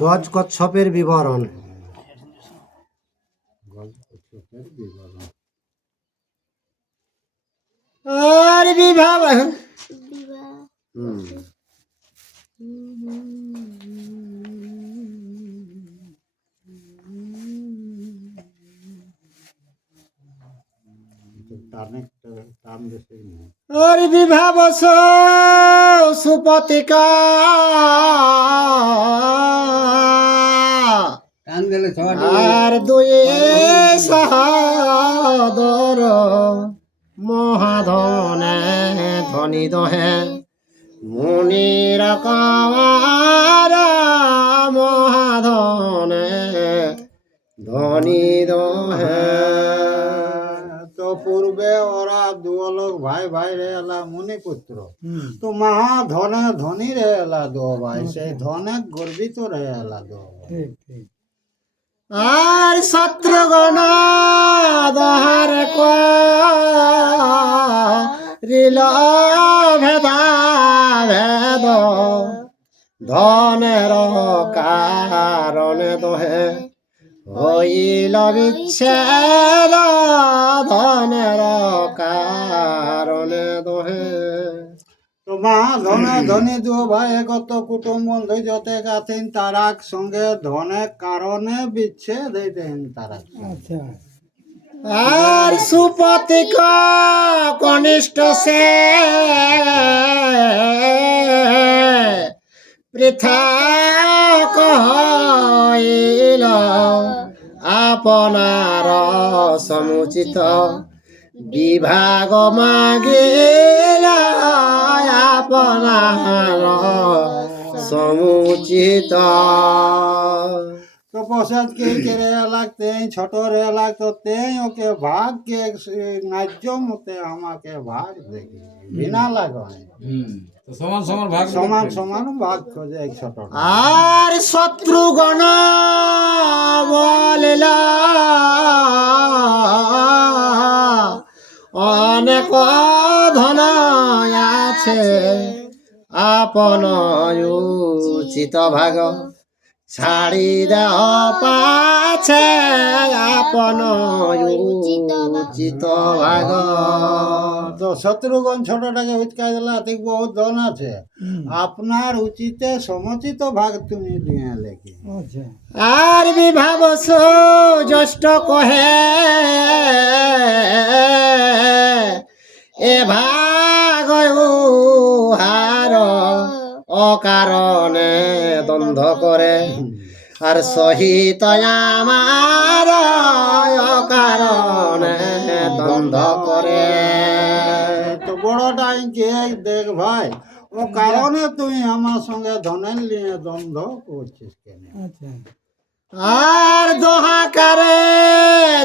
গজ কচ্ছপের বিবরণ। আর বিবাহ আর বিভাব সুপতিকা আর দুয়ে সহদর মহাধনে ধনী দহে মুনির কামার মহাধনে ধনী দহে। তো পূর্বে ওরা দুলোক ভাই ভাই রে এলা মুনিপুত্র, তো মহা ধনে ধনী রে এলা দো ভাই, সেই ধনে গর্বিত রে এলা দো ভাই। আর শত্রুগণ দহার করিল ভেদা ভেদ ধনের কারণে দহে হইল বিচ্ছেদ ধনের কারণে দহে। মা ধনে ধনী দু ভাই কত কুটুম বন্ধু যতে গাথিন তারাক সঙ্গে ধনে কারণে বিচ্ছেদ হইতেন তারা। আর সুপতিক কনিষ্ঠ সে পৃথক হইল আপনার সমুচিত বিভাগ মাগিল আপনার সমুচিত। তো প্রসাদ কে রে লাগতে ছোট রে লাগতো তে ওকে ভাগ কে ন্যায্য মতে আমাকে ভাগ দেখি বিনা লাগায় সমান সমান ভাগ সমান সমান ভাগ খোঁজে এক ছোট। আর শত্রুগণ বলিল অনেক ধন আছে আপন উচিত ভাগ ছাড়ি দেহ পাছে আপন উচিত ভাগ। তো শত্রুগণ ছোটটাকে উচকাই দিলা ঠিক বহুত ধন আছে, আপনার উচিতে সমচিত ভাগ তুমি দিয়ে লেখি। আর বিভাব জ্যেষ্ঠ কহে এ ভাগ হার অকারণে দ্বন্দ্ব করে আর সহিত আমার অকারণে দ্বন্দ্ব করে। তো বড়টাই কে দেখ ভাই ও কারণে তুই আমার সঙ্গে ধনের নিয়ে দ্বন্দ্ব করছিস কেন? আর দোহাকারে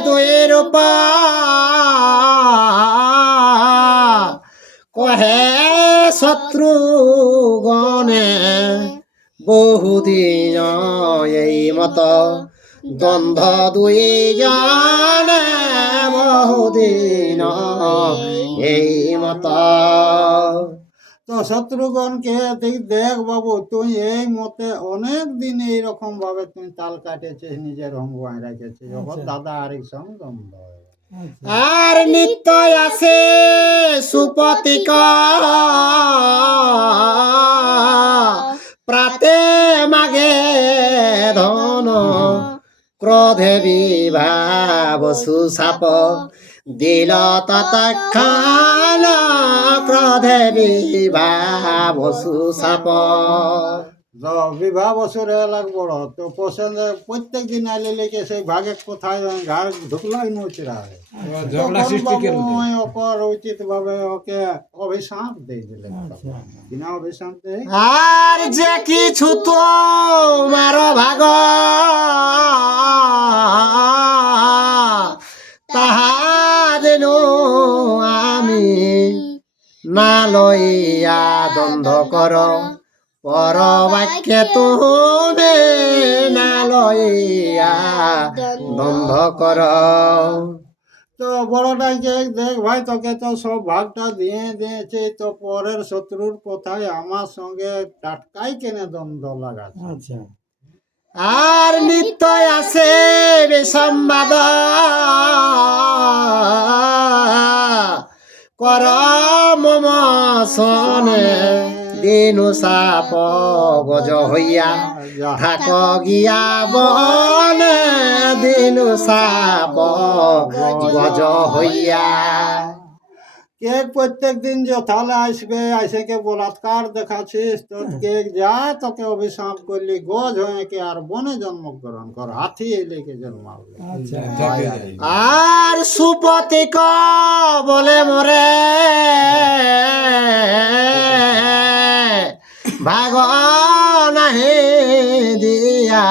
দুই রূপা কহে শত্রুগণে বহুদিন এই মত দ্বন্দ্ব দুই জনে বহুদিন এই মত। তো শত্রুগণকে দেখ বাবু তুই এই মতে অনেক দিন এইরকম ভাবে তুই তাল কাটেছিস, নিজের হঙ্গায় রেখেছিস, দাদা আরেক সঙ্গে দ্বন্দ্ব। আর নিত্য আসে সুপতিক প্রাতে মাগে ধন ক্রোধে বিভাব সুসাপ দিল তৎক্ষণ ক্রোধে বিভাব সুসাপ। বিবাহ বছরে লাগবো তো পছন্দ প্রত্যেক দিন আইলে লেগে সেই ভাগে কোথায় ঘাড় ঢুকলাই নচরা অপর উচিত ভাবে ওকে অভিশাপ দিয়ে দিলে বিনা অভিশাপ দেয়। আর যে কিছু তো মারো ভাগ তাহা দিল আমি না লইয়া দ্বন্দ্ব কর পর বাক্যে তুমি না লইয়া দ্বন্দ্ব কর। তো বড়টাকে দেখ ভাই, তোকে তো সব ভাগটা দিয়ে দিয়েছে, তো পরের শত্রুর কথায় আমার সঙ্গে টাটকাই কেনে দ্বন্দ্ব লাগাচ্ছে। আচ্ছা আর নিত্যই আছে বিসম্বাদ কর মম সনে দিনু সাপ গজ হইয়া থাক গিয়া বনে দিনু সাপ গজ হইয়া। কে প্রত্যেক দিন যে তাহলে আসবে, এসে কে বলাৎকার দেখাচ্ছিস, তো কে যা তোকে অভিশাপ করলি গজ হয়ে কে আর বনে জন্মগ্রহণ কর, হাতি এলে কে জন্মাবলি। আচ্ছা আর সুপতিক বলে মরে ভাগ নাহি দিয়া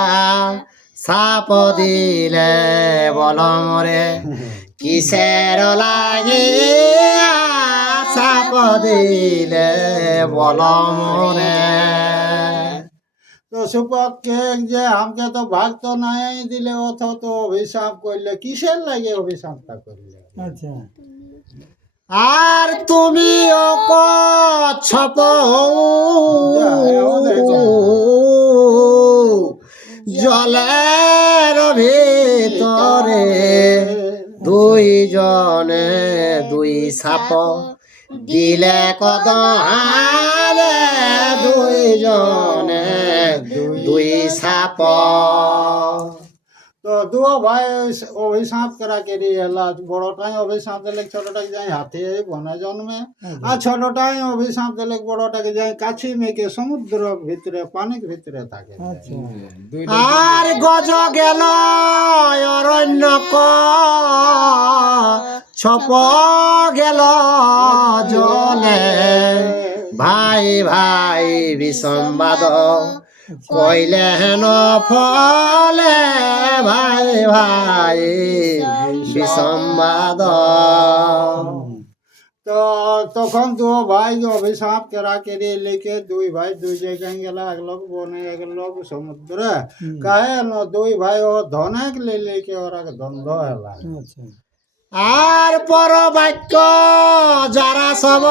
সাপ দিলে বল মরে কিসের লাগিয়া সাপ দিলে বল মরে। তো সুপক্ষে যে আমাকে তো ভাগ তো নাই দিলে, অথ তো অভিশাপ করলে, কিসের লাগে অভিশাপটা করলে? আচ্ছা আর তুমি ছপ জলের ভিতরে দুইজনে দুই সাপ দিলে কত হারে দুইজনে দুই সাপ। তো দুও ভাই অভিশাপ করা কেরি এলা, বড়টাই অভিশাপ দিলে ছোটটাকে যাই হাতি বনে জন্মে, আর ছোটটাই অভিশাপ দিলে বড়টাকে যাই কাছি মেঘে সমুদ্র ভিতরে পানির ভিতরে থাকে। আচ্ছা আর গজ গেল অরণ্য ছপ গেল জলে ভাই ভাই বিসম্বাদ কইলে হেন ফলে ভাই ভাই বিসম্বাদ। তো তখন দুও ভাই অভিশাপ কেরা কেরি লিখে দুই ভাই দুই জায়গায় গেল, এক লোক বনে এক লোক সমুদ্রে, কাহে ন দুই ভাই ও ধনেক লিখে ওরা দ্বন্দ্ব হেলা। আচ্ছা আর পর বাক্য যারা সব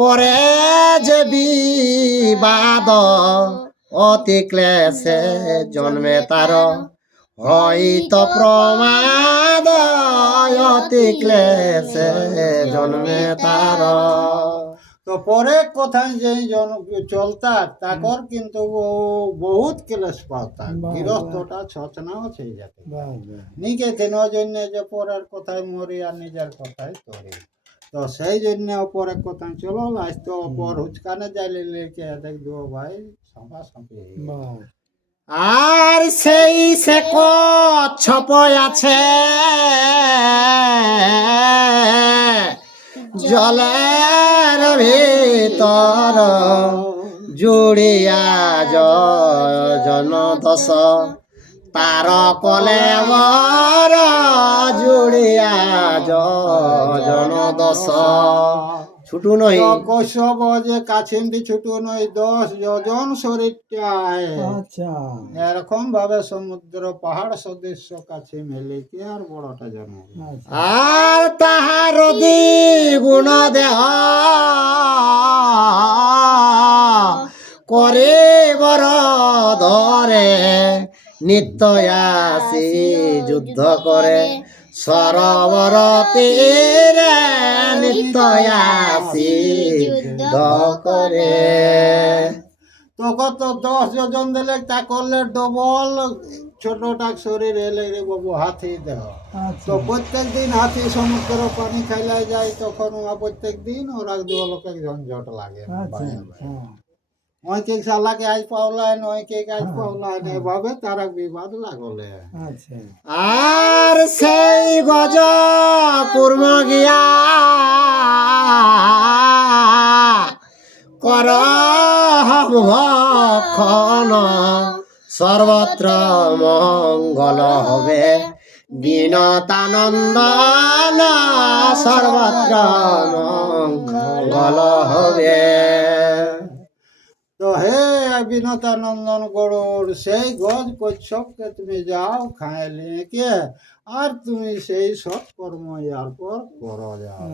করে যে বিবাদ অতি ক্লেশে জন্মে তার হয়তো প্রমাদ অতি ক্লেশে জন্মে তার। তো পরে কোথায় যে চলতা তাকর কিন্তু বহুত ক্লেশ পাওতা, বাহ, গৃহস্থটা ছচনাও সেই যাতে বাহ বাহ নিকে তেন জন্য যে পরের কথায় মরি আর নিজের কথায় তরি। তো সেই জন্য অপরের কথায় চলো আজ তো অপর হুচকানে যাইলে লেকে দেখ দুও ভাই সাঁপাসাঁপি হয়ে গেল। বাহ আর সেই সে ছপ আছে জলের ভিতর জুড়িয়া জন দশ তার কলে বর জুড়িয়া জন দশ ছুটু নই কৌশব যে কাছিমটি ছুটু নই 10 যোজন শরীরটায়, আচ্ছা এরকম ভাবে সমুদ্র পাহাড় সদৃশ্য কাছে মেলে কি আর বড়টা জন্ম। আচ্ছা আর তাহার গুণ দেহ করে বর ধরে নিত্য আসি যুদ্ধ করে সরোবর তীরে নিত্য আসি যুদ্ধ করে। তো কত 10 যোজন দিলে তা করলে ডবল ছোটটা শরীর এলে রে বাবু হাতি দেহ। আচ্ছা তো প্রত্যেক দিন হাতি সমুদ্র পানি খাইলাই যায়, তখন ওরা প্রত্যেক দিন ওরা দু লোকের ঝঞ্ঝট লাগে। আচ্ছা হ্যাঁ ওই কে শালাকে আজ পাওলাইন, ওই কে আজ পাওলাইন, এভাবে তারা বিবাদ লাগলে। আচ্ছা আর সেই গজ কুর্ম গিয়া কর ভক্ষণ সর্বত্র মঙ্গল হবে বিনতানন্দন সর্বত্র মঙ্গল হবে। তো হে বিনতা নন্দন গরুর সেই গজ কচ্ছপকে তুমি যাও খাইলে কে আর তুমি সেই সৎকর্ম ইয়ার পর করো যাও।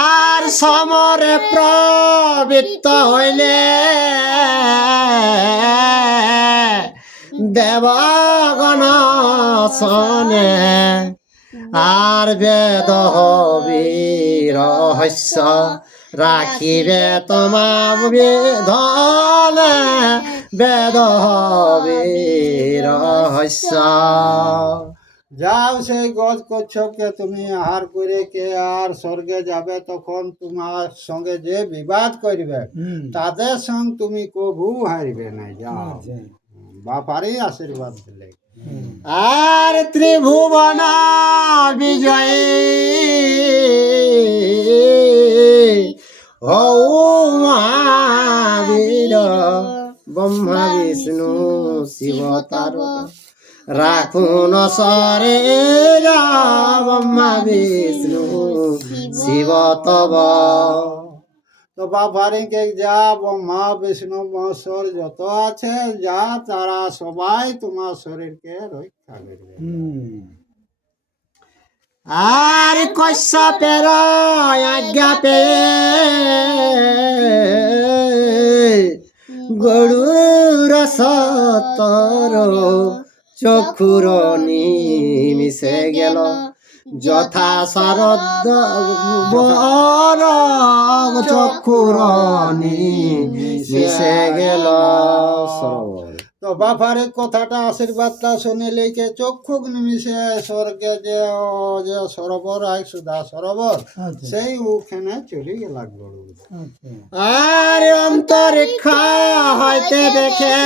আর সমরে প্রবৃত্ত হইলে দেবগণ শোনে আর বেদ রহস্য রাখিবে তোমা ধনে বেদ রহস্য। যাও সেই গজ কচ্ছপকে তুমি আহার করে কে আর স্বর্গে যাবে, তখন তোমার সঙ্গে যে বিবাদ করবে তাদের সঙ্গে তুমি কবু হারবে না। যাও বাপারই আশীর্বাদ দিলে। আর ত্রিভুবন বিজয়ী হৌ মহাবীর ব্রহ্মা বিষ্ণু শিব তার রাখুন শরীর ব্রহ্মা বিষ্ণু শিব তব। তো বাপারিকে যা ব্রহ্মা বিষ্ণু মহেশ্বর যত আছে যা তারা সবাই তোমার শরীরকে রক্ষা করবে। আর কশ্যপের আজ্ঞা পেয়ে গরুর সতর চক্ষুর নিমিশে গেল যথা শরদ বর চক্ষুর নিমিশে গেল। তো বাপারে কথাটা আশীর্বাদটা শুনিলে কে চক্ষুক নিমিষে স্বর্গে যে সরোবর আই সুধা সরোবর সেই ওখানে চলে গেল গরু। আর অন্তরিক্ষ হইতে দেখে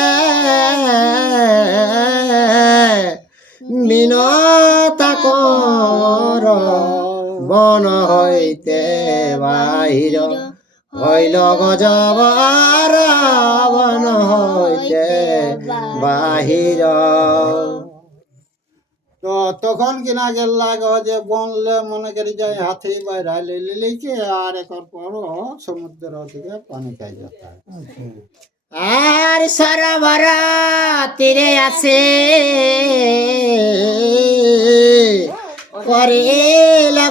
বিনতা কর বন হইতে বাহির হইল গজবার বন হইতে বাহির। তো তখন কিনা গেল যে বনলে মনে করি যায় হাতি বাইরা লিলিকে আর একর পর সমুদ্র দিকে পানি খাই যেতে। আর সরোবর তীরে আসে করে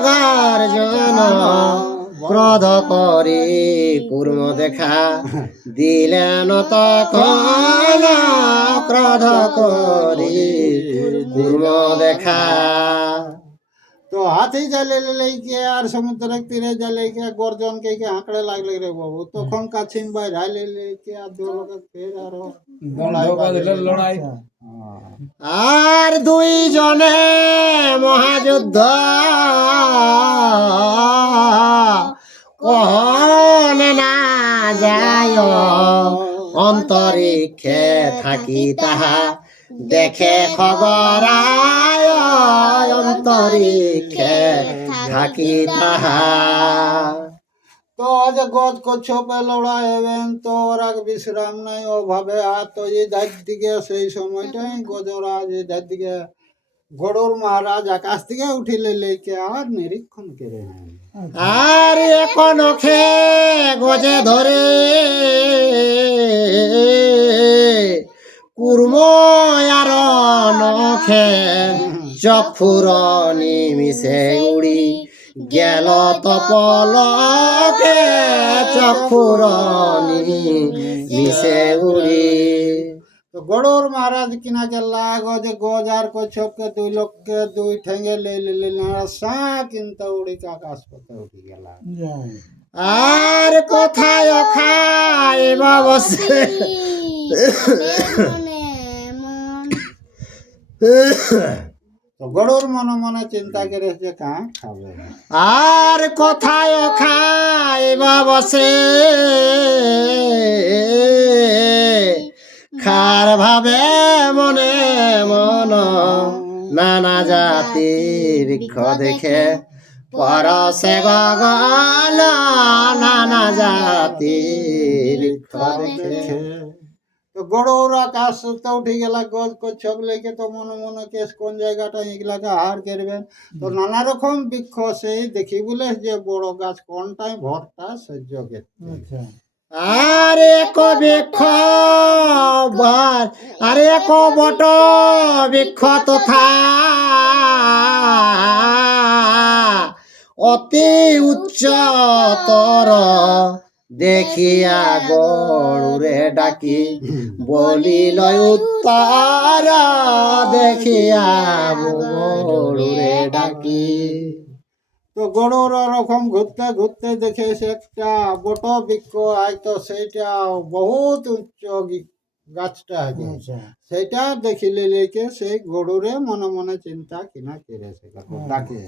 গর্জন ক্রোধ করে কুর্ম দেখা দিলেন তখন ক্রোধ করে কুর্ম দেখা। তো হাতি জালে লেকে আর সমুদ্রের তীরে জালে কে গর্জন কে আঁকড়ে লাগলে রে বাবু, তখন কাছিম ভাই রাইলে লেকে আর দু লোক ফের আরো লড়াই আর দুই জনে মহাযুদ্ধ কহনে না যায় অন্তরিক্ষে থাকি তাহা দেখে খবর অন্তরিক্ষে থাকি তাহা। তো যে গজ কচ্ছপে লড়াই হবেন তো ওরা বিশ্রাম নাই ওভাবে আর তো এই ধার দিকে সেই সময়টাই গজরাজ এই ধার দিকে গরুর মহারাজ আকাশ থেকে উঠিলে লেকে আর নিরীক্ষণ করে নেন। আর এখন খে গজে ধরে কুর্ম আর নখে চক্ষুর নিমিষে উড়ি গেল তপলকে চক্ষুর নিমিষে উড়ি। তো গরুর মহারাজ কিনা গেলা গজে গজ আর কচ্ছপকে দুই লোককে দুই ঠেঙ্গে লে সা কিন্তু উড়ি আকাশ পথে উঠে গেলা। আর কোথায় খাইবা বসে তো গরুর মনে মনে চিন্তা করে যে কাঁ খাবে। আর কোথায় খাইবা বসে খার ভাবে মনে মন নানা জাতি বৃক্ষ দেখে পরশে গগন নানা জাতি বৃক্ষ দেখে। তো গরুর আকাশ তো উঠে গেলা গজ কচ্ছপ লেগে তো মনে মনে কেস কোন জায়গাটা এগুলাকে আহার করবেন। তো নানা রকম বৃক্ষ সেই দেখি বলে যে বড় গাছ কোনটাই ভরটা সহ্য করতে। আরে বৃক্ষ আরে বট বৃক্ষ তথা অতি উচ্চতর দেখিয়া গরুরে ডাকি বলিল উত্তর দেখিয়া গরুরে ডাকি। তো গরুর ওরকম ঘুরতে ঘুরতে দেখে সে একটা বট বৃক্ষ হয়তো সেইটা বহুত উচ্চ গাছটা আছে, সেটা দেখিলে লেকে সেই গরুরে মনে মনে চিন্তা কিনা করে সে ডাকে।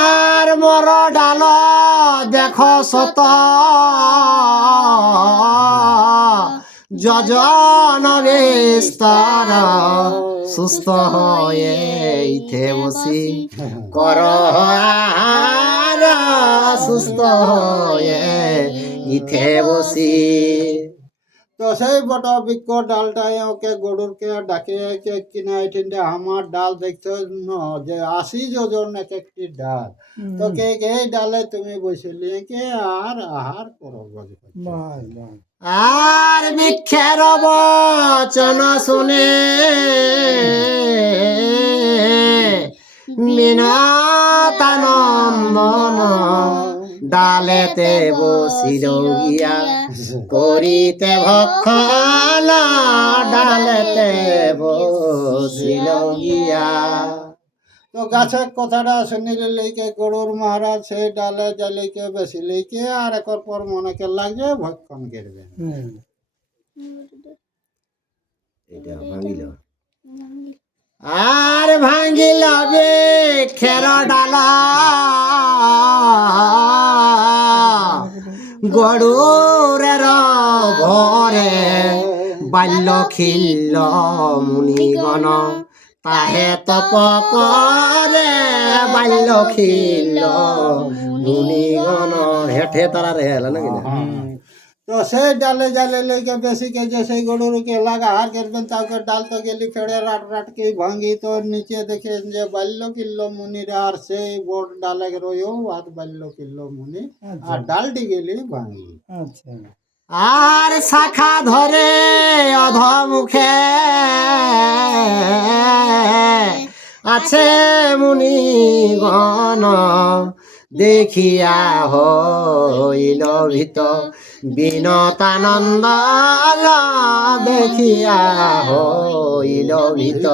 আর মর ডাল দেখো সত যজন বিস্তার সুস্থ হয়ে ইথে বসি কর আহার সুস্থ হয়ে ইথে বসি। তো সেই বট বৃক্ষ ডালটাই ওকে গরুরকে ডাকে কিনা এঠিনটা আমার ডাল দেখছো ন যে 80 যোজন এক একটি ডাল, তো কে এই ডালে তুমি বসিলে কে আর আহার করো গজ। আর বৃক্ষের বচন শুনে মিনতানন্দন ডালেতে বসিল গিয়া করিতে ভক্ষণ ডালেতে বসিল গিয়া। তো গাছের কথাটা শুনিলে লেকে গরুর মহারাজ সেই ডালে জালিকে বেশি লেকে আর একর পর মনেকে লাগবে ভক্ষণ করবে। আর ভাঙিল বৃক্ষের ডালা গরুরের ঘরে বাল্য খিল্ল মুনিগণ তাহে তপ করে বাল্য খিল্ল মুনিগণ হেঠে তারা রেল নাকি না। তো সেই ডালে জালে লেকে বেশি কে যে সেই গরুরকে লাগা হার করবেন তাকে ডাল তো গেলি ফেড়ে রাট রাটকে ভাঙি, তো নিচে দেখে যে বাল্য কিল্ল মুনিরা আর সেই বড় ডালে রয়েও আর বাল্য কিল্ল মুনি আর ডালটি গেলি ভাঙি। আর শাখা ধরে অধমুখে আছে মুনিগণ দেখিয়া হইল ভীত বিনতানন্দ দেখিয়া হইল ভীত।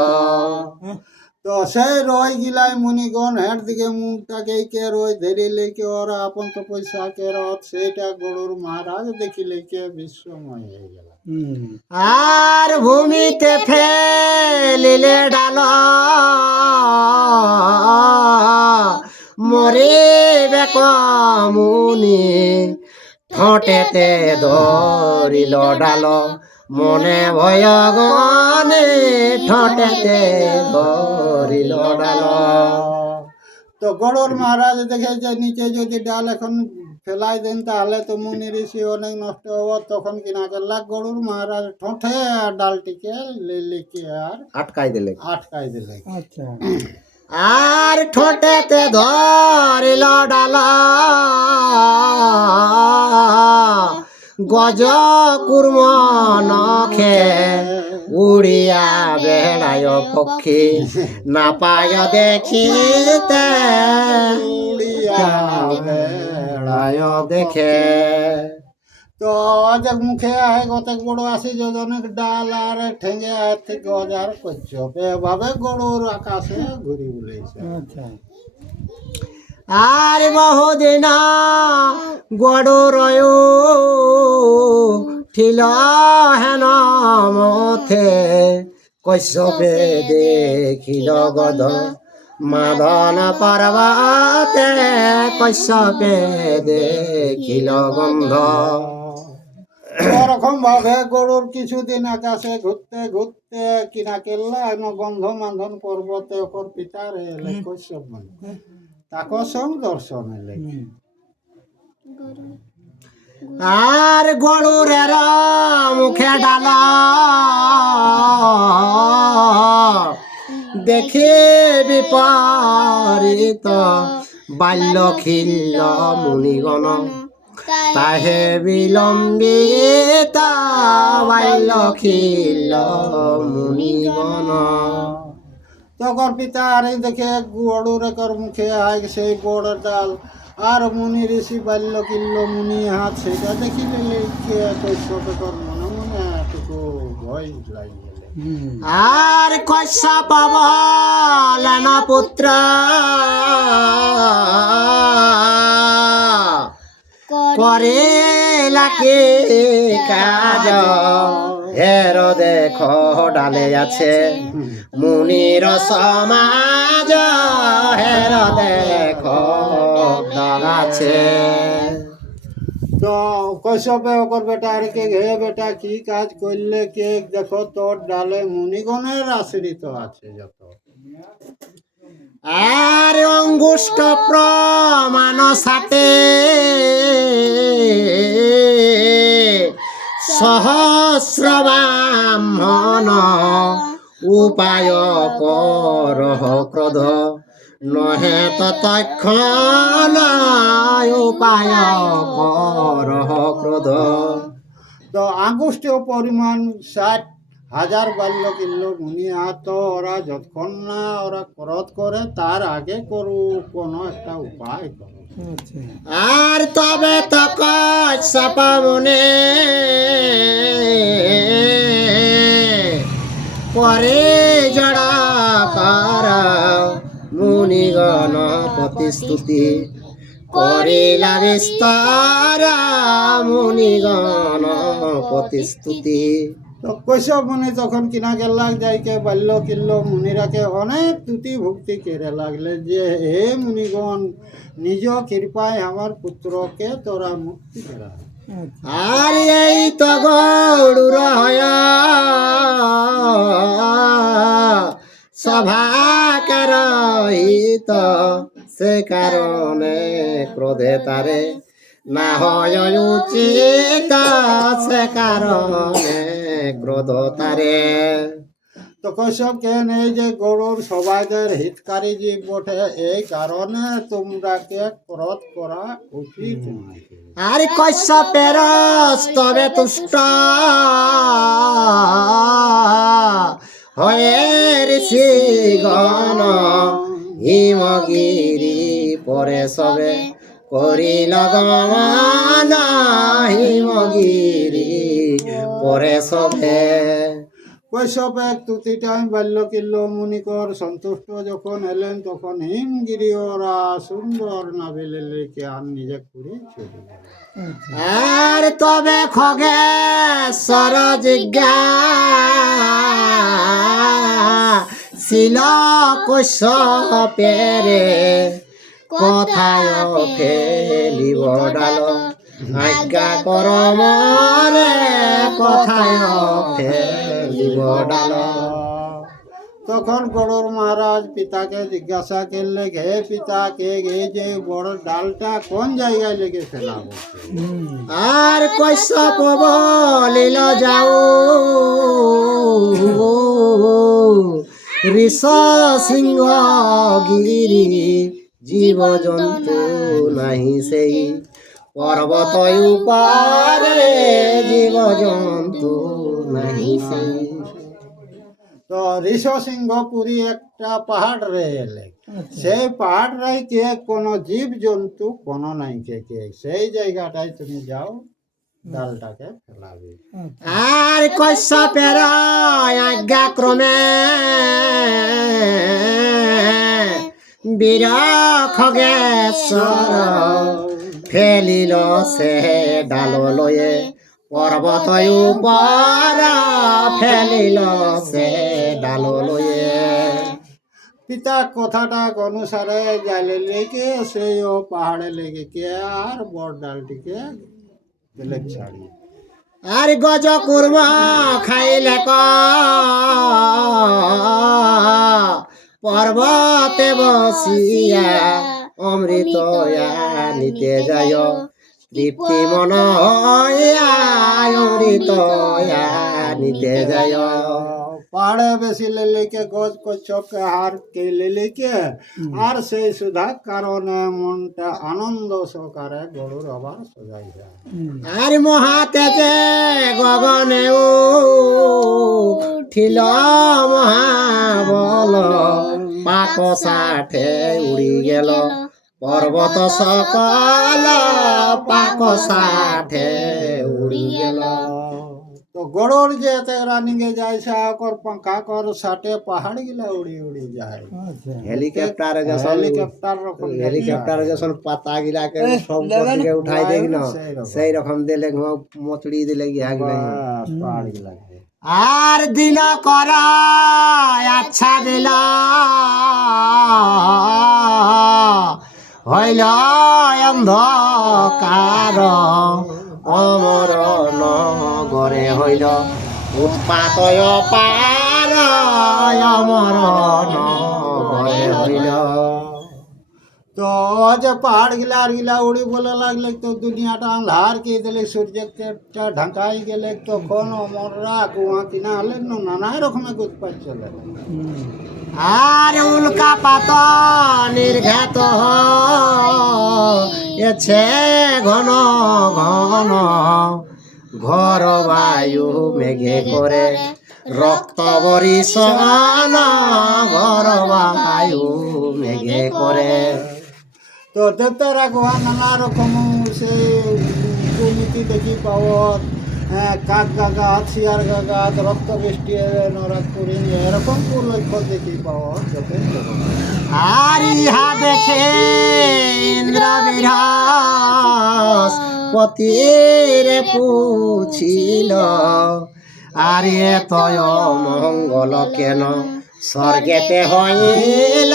তো সেই রই গিলাই মুনিগণ হের দিকে মুখটাকে কে রই ধরে লেকে ওরা আপন তো পয়সা কে রথ সেইটা গরুর মহারাজ দেখি লেকে বিশ্বময় হয়ে গেল। আর ভূমিতে ফেলিলে ডাল মরিবে মুনি ঠোঁটেতে ধরিল ডাল মনে ভয় গনে ঠোঁটেতে ধরিল ডাল। তো গরুর মহারাজ দেখে যে নিচে যদি ডাল এখন ফেলাই দেন তাহলে তো মুনি ঋষি অনেক নষ্ট হবো, তখন কিনা করলা গরুর মহারাজ ঠোঁটে আর ডালটিকে লেকে আর আটকাই দিলে আর ঠোঁটেতে ধরিল ডাল গজ কুর্ম নখে উড়িয়া বেড়ায় পক্ষী না পায় দেখিতে উড়িয়া বেড়ায় দেখে। তো যে মুখে আহে কতক বড় 80 যোজনের ডাল আর ঠেঙ্গে আয় থেকে অজার করছে এভাবে গরুর আকাশে ঘুরি বুলেছে। আর বহুদিন গড় ঠিল হেন মথে কশ্যপে দেখিল গদ মাদন পর্বতে কশ্যপে দেখিল গন্ধ। ওরকম ভাবে গরুর কিছুদিন আকাশে ঘুরতে ঘুরতে কিনা কেল্লা গন্ধ মান্ধন পর্বতে ওর পিতার এলে কশ্যপ মানে তাকে সঙ্গ দর্শন এলে। আর গরুরের মুখে ডাল দেখে বিপরীত বাল্য খিল্ল মুনিগণ তাহে বিলম্বিত বাল্যখিল মুনিগণ। তখন পিতা আরে দেখে গড়ুর একর মুখে আয় সেই বড় ডাল আর মুনি ঋষি বাল্য কিল্ল মুনি হাত সেটা দেখিলে লিখে কৈশোর মনে মনে এটুকু ভয় লাগিয়ে গেলে। আর কশ্যপ বলেন পুত্র করে লাকে কাজ, হের দেখ ডালে আছে মুনির সমাজ, হের দেখ আছে। তো কৈশবে ওকর বেটা আর কে হে বেটা কি কাজ করলে কে দেখো তোর ডালে মুনিগণের আশ্রিত আছে যত। আর অঙ্গুষ্ঠ প্রমাণ সাটে সহস্র ব্রাহ্মণ, উপায় করহ ক্রোধ নহে তৎক্ষণ, উপায় করহ ক্রোধ। তো আঙ্গুষ্ঠীয় পরিমাণ 60,000 বাল্য কিল্ল মুনি হাত, ওরা যতক্ষণ না ওরা ক্রোধ করে তার আগে করু কোনো একটা উপায় করো। আর তবে তো কশ্যপ মুনে পরে জড়া কর মুনিগণ প্রতিস্তুতি, করিলা বিস্তার মুনিগণ প্রতিস্তুতি। তো কৈশব মুনি তখন কিনা গেলাক যাইকে বাল্য কিল্ল মুনিরাকে অনেক তুতি ভক্তি কেড়ে লাগলে যে হে মুনিগণ নিজ কৃপায় আমার পুত্রকে তোরা মুক্তি করা। আর এই তো গৌড় সভাকার হিত, সে কারণে ক্রোধে তারে না হয় উচিত, সে কারণে ক্রোধ তারে। তো কৈশব কেন এই যে গৌড়র সবাইদের হিতকারী জীব বটে, এই কারণে তোমরাকে ক্রোধ করা উচিত নয়। আর কশ্যপের স্তবে তুষ্ট হয়ে ঋষিগণ হিমগিরি পরে সবে করিল গমন, হিমগিরি পরে সবে। কৈশব এক তুতি টাইম বাল্য কিল্ল মুনিকর সন্তুষ্ট যখন এলেন তখন হিমগিরি ওরা সুন্দর নাবিলে লেকে আর নিজে করে চলে গেল। আর তবে খগেশ্বর জিজ্ঞা ছিল কশ্যপেরে, কোথায় ফেলিব ডাল আজ্ঞা কর মরে, কোথায় ফেলিব ডাল। তখন গড়র মহারাজ পিতাকে জিজ্ঞাসা করলে হে পিতা কে এই যে বড় ডালটা কোন জায়গায় লেগে ফেলাবো। আর কশ্যপ বলিল যাও ঋষ সিংহ গিরি, জীব জন্তু নাহি সেই পর্বত উপরে, জীব জন্তু নাহি সেই। তো ঋষ সিংহপুরী একটা পাহাড় রে এলে, সেই পাহাড় রাই কে কোনো জীব জন্তু কোনো নাই কে সেই জায়গাটায় তুমি যাও ডালটাকে ফেলাবে। আর কশ্যপের আজ্ঞা ক্রমে বীর খগেশ্বর ফেলিল সে ডাল লয়ে, পর্বত উপর ফেলিল সে ডাল লয়ে। পিতা কথাটা অনুসারে জালে লেগে সেই ও পাহাড়ে লেগে কে আর বড় ডালটিকে দিলে ছাড়ি। আর গজ কুর্ম খাইলে পর্বতে বসিয়া অমৃত নিতে যায়, তৃপ্তি মন অমৃত নিতে যায়। পাহাড়ে বেশি লেলিকে গজ কচ্ছপকে হারকে লেলিকে আর সেই সুধা কারণে মনটা আনন্দ সহকারে গরুর আবার সজাই যায়। আর মহাতেজে গগনে উঠিল মহাবল, পাক সাঠে উড়ি গেল পর্বত সকল, পাক সাঠে উড়ি গেল। তো গরুর যে রানিংয়ে যায় সে ওকর পাঙ্খা কর সাটে পাহাড় গিলা উড়ি উড়ি যায়। হেলিকপ্টার হেলিকপ্টার রকম হেলিকপ্টার যখন পাতা গিলাকে সব দিকে উঠাই দেখ না, সেই রকম দিলে মচড়ি দিলে গিয়া গিলা পাহাড় গিলা। আর দিন কর আচ্ছা দিল হইল অন্ধকার, অমর নগরে হইল উৎপাত পার, অমর নগরে হইল। তো যে পাহাড় গিলা আর গিলা উড়ি বলে লাগলে তো দুনিয়াটা আন্ধার কে দিলে সূর্যকে ঢাকাই গেলে তখন অমররা কুয়া কিনা হলে নানা রকমের উৎপাত চলে। আর উল্কা পাত নির্ঘাত হয়েছে ঘন ঘন, ঘর বায়ু মেঘে করে রক্ত বরিশন, ঘর বায়ু মেঘে করে। তো দেবতারা কুয়া নানা রকম সে দুর্নীতি দেখি পাওয়ার, কাক গাগাত শিয়ার গাগাত রক্ত বৃষ্টি নরাত করি এরকম লক্ষ্য দেখি পাওয়ার যথেষ্ট। আর ইহা দেখে ইন্দ্র বৃহস্পতিরে পুছিল, আর এত মঙ্গল কেন স্বর্গেতে হইল,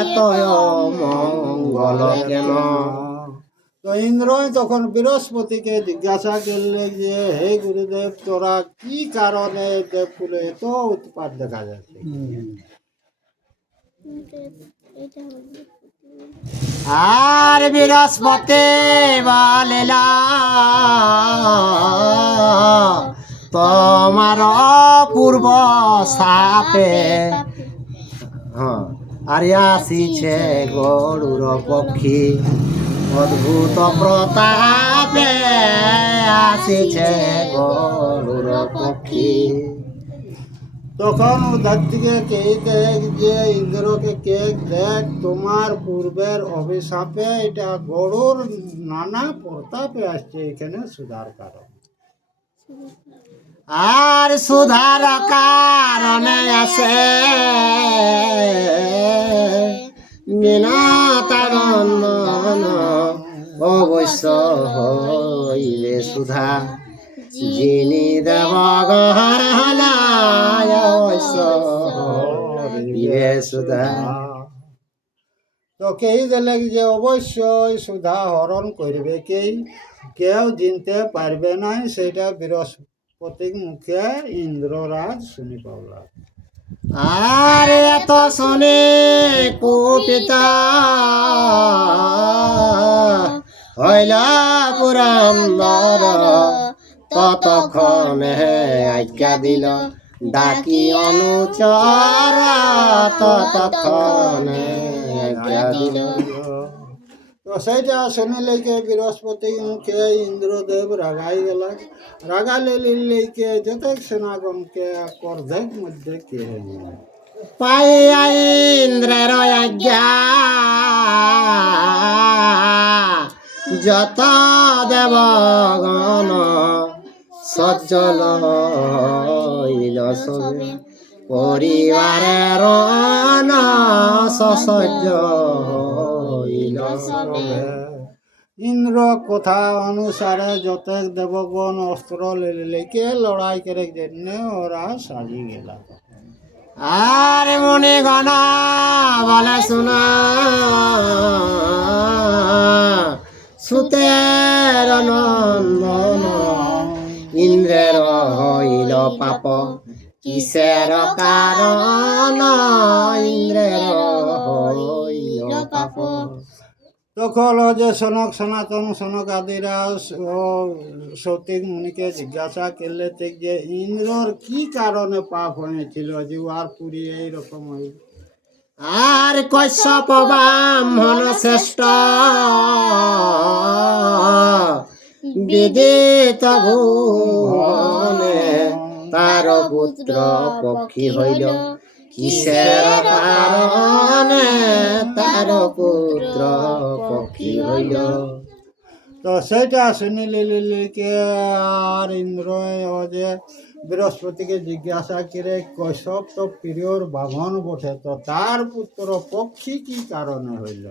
এত মঙ্গল কেন। তো ইন্দ্রই তখন বৃহস্পতিকে জিজ্ঞাসা করলে যে হে গুরুদেব তোরা কি কারণে দেবকুলে এত উৎপাত দেখা যাচ্ছে? আর বৃহস্পতি বলিলা তোমার পূর্ব সাপে, আর আসিছে গরুর পক্ষী অদ্ভুত প্রতাপে, আসিছে গরুর পক্ষী। তখন উধার দিকে কে দেখ যে ইন্দ্রকে কে দেখ তোমার পূর্বের অভিশাপে এটা গরুর নানা প্রতাপে আসছে এখানে সুধার কারণ। আর সুধার কারণে আছে বিনাতানন্দন, অবশ্য হইলে সুধা যিনি দেব গহনা, অবশ্য হইলে সুধা। তো কেই দিলে যে অবশ্যই সুধা হরণ করবে কেউ চিনতে পারবে না, সেটা বৃহস্পতির মুখে ইন্দ্ররাজ শুনি পাওলা। আর এত শুনে কুপিত হইল পুরন্দর, ততক্ষণে আজ্ঞা দিল ডাকি অনুচর, ততক্ষণে আজ্ঞা দিল। তো সেইটা শুনিলে বৃহস্পতি মুখে ইন্দ্রদেব রাগাই গেল। রাগালে লিখে যত সেনাগণকে করধেক মধ্যে কে পাইয়া ইন্দ্রের আজ্ঞা যত দেবগণ সজ্জল হইল সবে, পরিবারের সসজ্জ হইল সবে। ইন্দ্র কথা অনুসারে যত দেবগণ অস্ত্র লেকে লড়াই করে জন্য ওরা সাজি গেল। আর মুনিগণ বলে শোনা সুতের নন্দন, ইন্দ্রের হইল পাপ কিসের কারণ, ইন্দ্রের হইল পাপ। তখন ও যে সনক সনাতন সনক আদিরা ও সৌতিক মুনিকে জিজ্ঞাসা করলে যে ইন্দ্রর কি কারণে পাপ হয়েছিল যে আর পুরী এইরকম হইল। আর কশ্যপ ব্রাহ্মণ শ্রেষ্ঠ বিদিত ভুবনে তার পুত্র পক্ষী হইল কিসের কারণে তার পুত্র পক্ষী হইল। তো সেটা শুনিলে লিলিকে আর ইন্দ্র ও যে বৃহস্পতিকে জিজ্ঞাসা করে কশ্যপ তো প্রিয়র বাহন বটে, তো তার পুত্র পক্ষী কি কারণে হইল।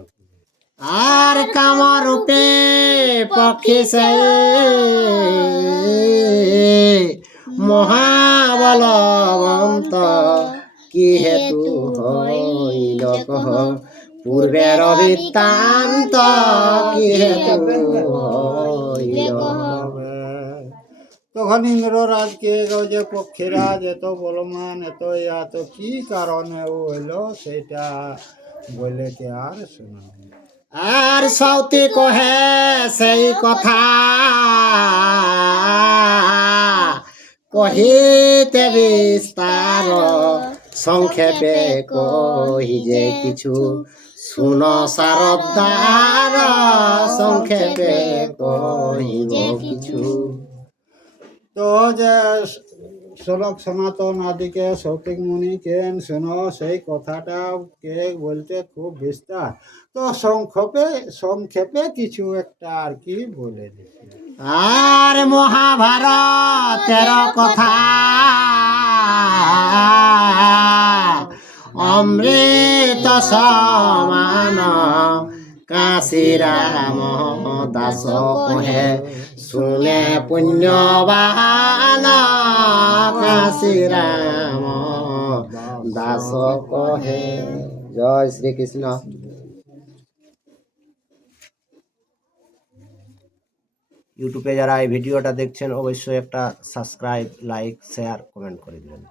আর কামরূপে পক্ষী সে মহাবলবন্ত কি হেতু হইল কহ পূর্বের বৃত্তান্ত কি হেতু হইল। তখন ইন্দ্ররাজকে যে পক্ষীরাজ এত বলমান এত ইয়া তো কি কারণে ও হইলো সেটা বলে কে আর শোনা। আর সৌতি কহে সেই কথা কহিতে বিস্তার সংক্ষেপে কহি যে কিছু শুন সারদার সংক্ষেপে কহিব কিছু। তো যে শ্লোক সনাতন আদিকে সৌতিক মুনি কেন শোনো সেই কথাটা কে বলতে খুব বিস্তার, তো সংক্ষেপে কিছু একটা আর কি বলে দিচ্ছি। আর মহাভারতের কথা অমৃত সমান কাশী রাম দাস কহে শুনে পুণ্যবান কাশী রাম দাস কহে। জয় শ্রীকৃষ্ণ। ইউটিউবে যারা এই ভিডিওটা দেখছেন অবশ্যই একটা সাবস্ক্রাইব লাইক শেয়ার কমেন্ট করে দিবেন।